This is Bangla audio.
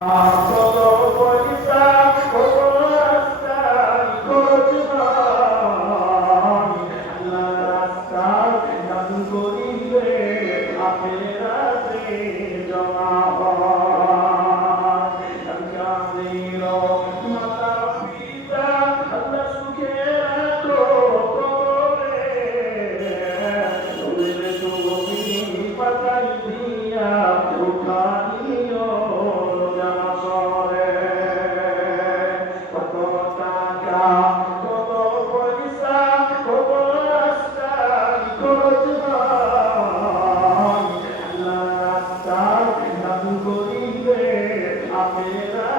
কত পয়সা কত রাস্তায় খরচ হয়, আল্লাহ রাস্তায় দান করিলে আখেরাতে জমা হয়। জানিল মাতা পিতা আল্লাহ সুখে রাখো কবরে, উল্লে তুমি পাতাই দিয়া উঠাইও Amen.